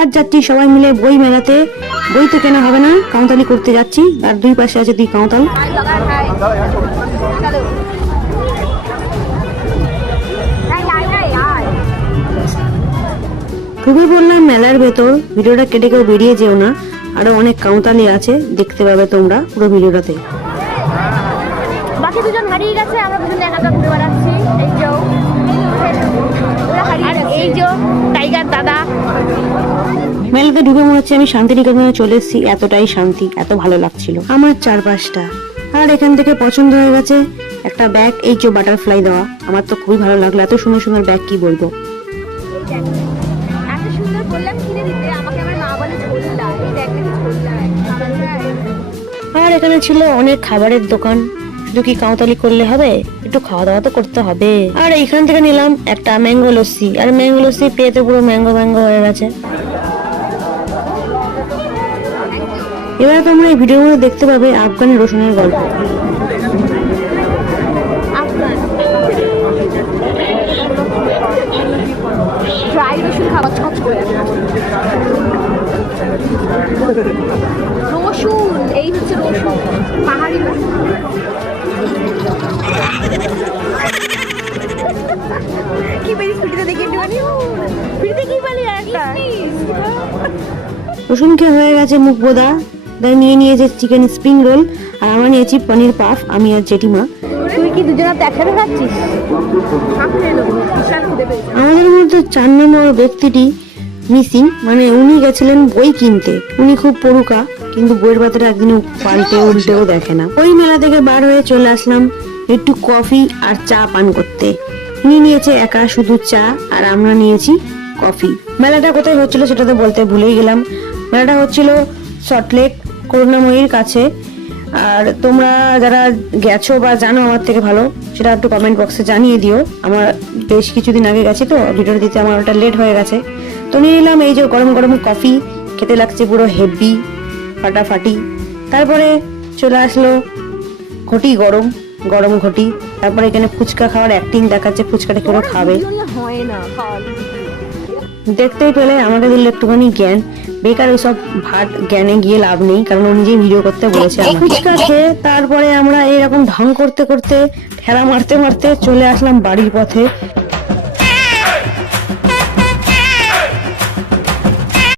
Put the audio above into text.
আজ যাচ্ছি সবাই মিলে বই মেলাতে। বই তো কেনা হবে না, কাউন্তালি করতে যাচ্ছি। আর দুই পাশে আছে দুই কাউন্তাল। খুবই বললাম মেলার ভেতর, ভিডিওটা কেটে কেউ বেরিয়ে যেও না। আরো অনেক কাউন্তালি আছে, দেখতে পাবে তোমরা পুরো ভিডিওটাতে। বাকি দুজন হারিয়ে গেছে, আমরা দুজন একা একা ঘুরে বেড়াচ্ছি। এই যে টাইগার দাদা। মেলাতে ঢুকে মনে হচ্ছে আমি শান্তিনিকেতনে চলে এসেছি, এতটাই শান্তি, এত ভালো লাগছিল আমার চারপাশটা। আর এখান থেকে পছন্দ হয়ে গেছে একটা ব্যাগ, এই যে বাটারফ্লাই দেওয়া, আমার তো খুবই ভালো লাগলো। এত সুন্দর সুন্দর ব্যাগ কি বলবো। এত সুন্দর বললাম কিনে দিতে, আমাকে আমার মা বলে ঝোলা, এই দেখ দেখি ঝোলা। আর এখানে ছিল অনেক খাবারের দোকান। শুধু কি কাউতালি করলে হবে, একটু খাওয়া দাওয়া তো করতে হবে। আর এইখান থেকে নিলাম একটা ম্যাঙ্গো লস্যি, আর ম্যাঙ্গো লস্যি পেতে পুরো ম্যাঙ্গো ম্যাঙ্গো হয়ে গেছে। এবার তোমরা এই ভিডিওর মধ্যে দেখতে পাবে আফগানি রসুনের গল্প। ড্রাই রসুন খাওয়া ছচ করে। রসুন, এই হচ্ছে রসুন, পাহাড়ি রসুন। কি বলি স্কুটিতে দেখে একটুখানি ফিরতে কি বলি একটা রসুন খেয়ে হয়ে গেছে মুখ বোদা। নিয়ে নিয়েছে চিকেন স্প্রিং রোল, আর আমরা নিয়েছি পনির পাফ, আমি আর জেঠিমা। তুই কি দুজনে একসাথে খাচ্ছিস? আমাদের মধ্যে 4 নম্বর ব্যক্তিটি মিসিং, মানে উনি গেছিলেন বই কিনতে। উনি খুব পড়ুকা, কিন্তু বইয়ের পাতাটা একদিনও পাল্টে উল্টেও দেখে না। ওই মেলা থেকে বার হয়ে চলে আসলাম একটু কফি আর চা পান করতে। উনি নিয়েছে একা শুধু চা, আর আমরা নিয়েছি কফি। মেলাটা কোথায় হচ্ছিল সেটা তো বলতে ভুলেই গেলাম। মেলাটা হচ্ছিল সল্টলেক করুণাময়ীর কাছে। আর তোমরা যারা গেছো বা জানো আমার থেকে ভালো, সেটা একটু কমেন্ট বক্সে জানিয়ে দিও। আমার বেশ কিছুদিন আগে গেছি তো, ভিডিওটা দিতে আমার ওটা লেট হয়ে গেছে। তো নিয়ে নিলাম এই যে গরম গরম কফি, খেতে লাগছে পুরো হেভি ফাটাফাটি। তারপরে চলে আসলো ঘটি, গরম গরম ঘটি। তারপরে এখানে ফুচকা খাওয়ার অ্যাক্টিং দেখাচ্ছে, ফুচকাটা কেউ খাবে হয় না। দেখতেই পেলে আমাকে দিল একটুখানি জ্ঞান। বেকার ওইসব ভাট জ্ঞানে গিয়ে লাভ নেই, কারণ ও নিজেই ভিডিও করতে বলেছে। ফুচকা খেয়ে তারপরে আমরা এরকম ঢং করতে করতে ঠেলা মারতে মারতে চলে আসলাম বাড়ির পথে।